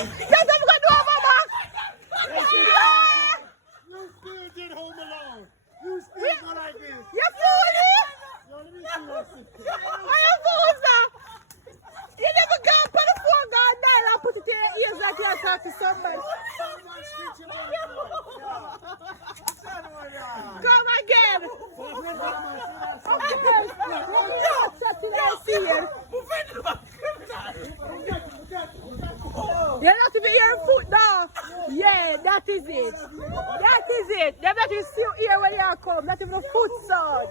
Yes, I'm gonna do it, mama. You still did Home Alone. You still go like this. You fooling? Yo, let me see that shit. Why you fooling, sir? You never got put the phone down there and put it in your ears like you're talking to somebody. Come again. You're not even hearing foot now. Yeah, that is it. That is it. They're not even still here when you come. Not even a foot sound.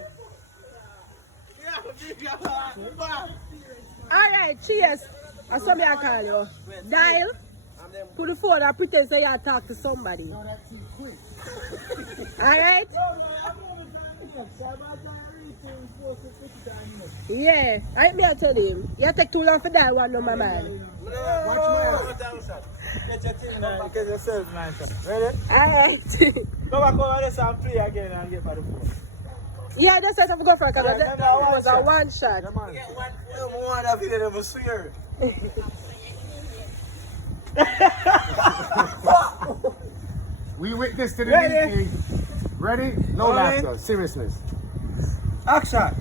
Alright, cheers. That's what I call you. Dial. Put the phone and pretend say you talk to somebody. Alright? Yeah, I me tell him. You take too long for that one, no, my man. Get your thing now, get yourself nice. Ready? Alright. Go back over this and play again and get by the phone. Yeah, that's what I'm going for because that was a one shot. Get one more of it ever swear. We witness to the meeting. Ready? No laughter. Seriousness. Action.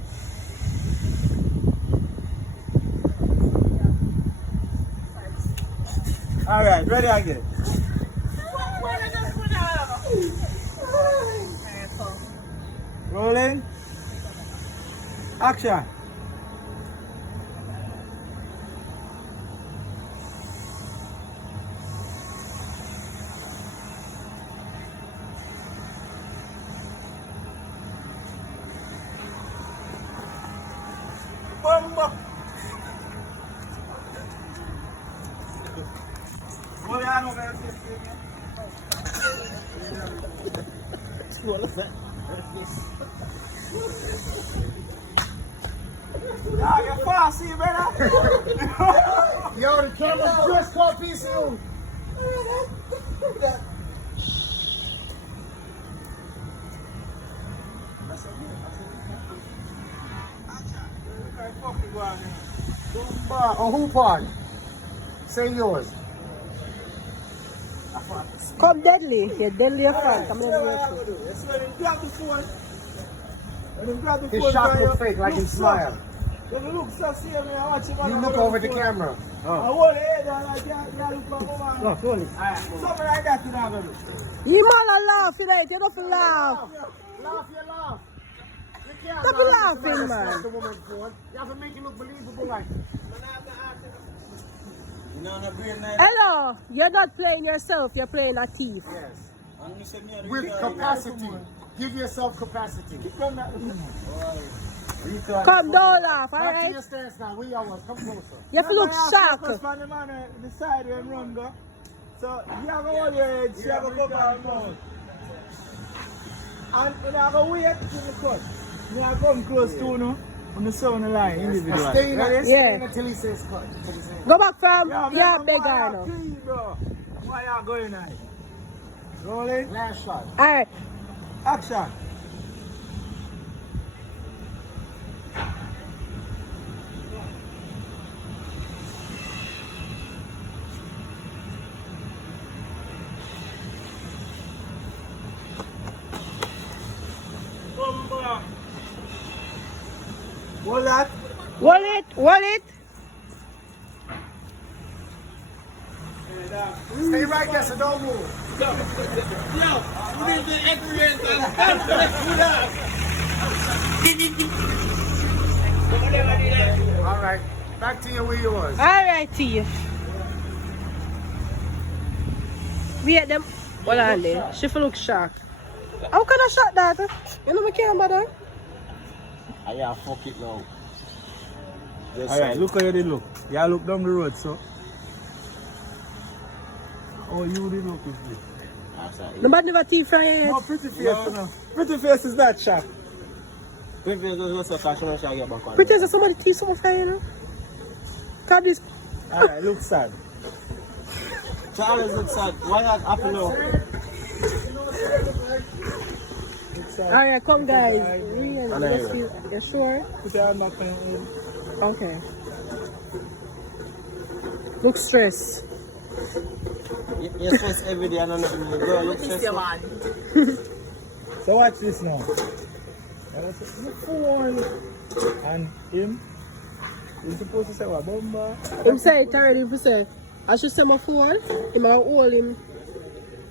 All right, ready again. Rolling. Action. Bomba. What are you doing? Yeah, you're fast, see, brother. Yo, the camera just caught piece of you. On who part? Say yours. Come deadly. You're deadly a fan. Come on. Grab the phone. Grab the phone. His shot look fake, like he smiled. Look, so see me, I watch him. You look over the camera. I hold the head down, I can't look back over. No, hold it. Something like that, you know. You man laugh, you know, you don't laugh. Laugh, you laugh. You can't Stop laugh. laughing, man. The woman's phone. You have to make it look believable, like. Hello, you're not playing yourself, you're playing a thief. Yes. With capacity. Give yourself capacity. Come, don't laugh, Back to alright? your stance now. We are one. Come closer. You have to look sharp. The man the side and run go. So you have to hold your head, you have to cover your mouth. And you have to wait till the cut. You have to come close to you on the sound line individually. Stay in Yeah. until he says cut. Go back from Yeah, your man, big why guy you now. clean, bro? Why you going on? Rolling. Last shot. Alright, Action. Bomba. Wallet. wallet, wallet. Stay right there, so don't move. All right. Back to you where you was. Alright, T. We at them. Hold on there. She feel look shocked. How can I shot that? You know my camera there? Yeah, fuck it now. Alright, look how you did look. You look down the road, so. Oh, you did look with me. Nobody never teeth from your No, head. pretty face. No. Pretty face is that shot. Pretty Pretty as somebody teeth someone from you know. Come this. Alright, look sad. Charles looks sad. Why not happen now? Alright, come guys. Really? You sure? Put your hand back on your head. Okay. Look stressed. You stress every day and nothing. You go look stressful. So watch this now. The phone and him. He's supposed to say what, Bomba? Him say it already, he say, I should say my phone, him I hold him,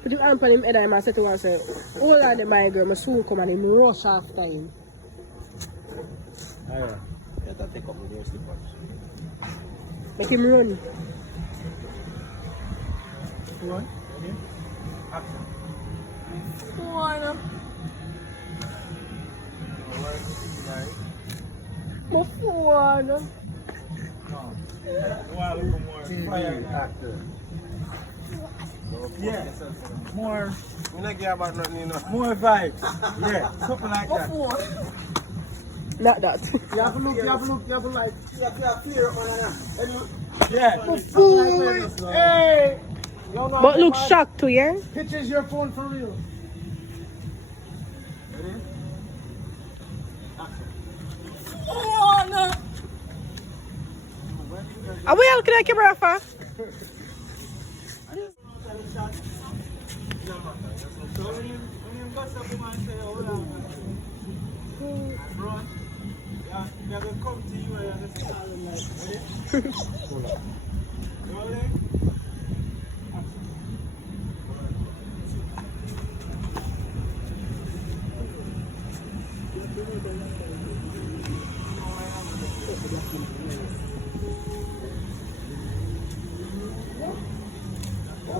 put him hand on him head and I say to him, say, hold on my girl, my soul come and him rush after him. Alright. You have to take up with your slippers. Make him run. Phone? Okay. Action. Phone. My phone. No. You want to look more fire actor. Yeah. More. You don't care about nothing, you know. More vibes. Yeah. Something like that. Not that. You have to look, you have to look, you have to like. You have to clear up on that. Yeah. My phone. Hey! But look shocked too, yeah? Pictures your phone for real. Are we all connect camera for?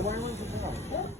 Why